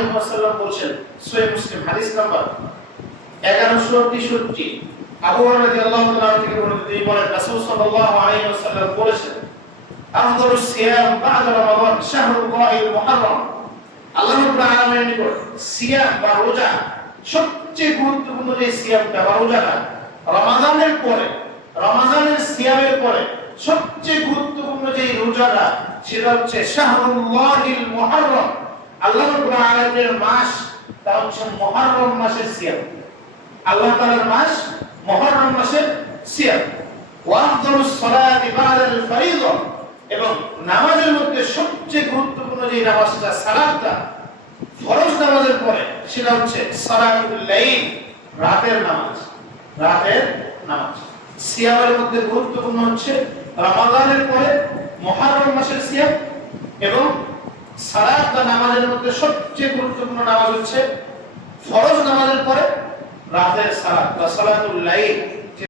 আলাইহি ওয়াসাল্লাম বলেছেন, সহিহ মুসলিম হাদিস নাম্বার 1163, আবু হুরায়রা রাদিয়াল্লাহু তাআলা থেকে বর্ণিত, তিনি বলেন রাসূল সাল্লাল্লাহু আলাইহি ওয়াসাল্লাম বলেছেন, আফদালুস সিয়াম বা'দা রমাদান শাহরুল্লাহিল মুহাররম। আল্লাহ রাব্বুল আলামিনের নিকট সিয়াম বা রোজা সবচেয়ে গুরুত্বপূর্ণ যে সিয়ামটা বা রোজাটা রমাদানের পরে, রমাদানের সিয়ামের পরে সবচেয়ে গুরুত্বপূর্ণ যে রোজাটা সেটা হচ্ছে শাহরুল্লাহিল মুহাররম। আল্লাহ রাব্বুল আলামিনের মাস, তা হচ্ছে মুহররম মাসের সিয়াম। আল্লাহ তাআলার মাস মুহররম মাসের সিয়াম। ওয়া আফদালুস সালাতি বা'দাল ফরিযা, এবং নামাজের মধ্যে সবচেয়ে গুরুত্বপূর্ণ যে নামাজটা সালাতটা ফরজ নামাজের পরে সেটা হচ্ছে সালাতুল লাইল, রাতের নামাজ। রাতের নামাজ সিয়ামের মধ্যে গুরুত্বপূর্ণ হচ্ছে রমাদানের পরে মুহররম মাসের সিয়াম, এবং সালাত বা নামাজের মধ্যে সবচেয়ে গুরুত্বপূর্ণ নামাজ হচ্ছে ফরজ নামাজের পরে রাতের সালাত বা সালাতুল লাইল।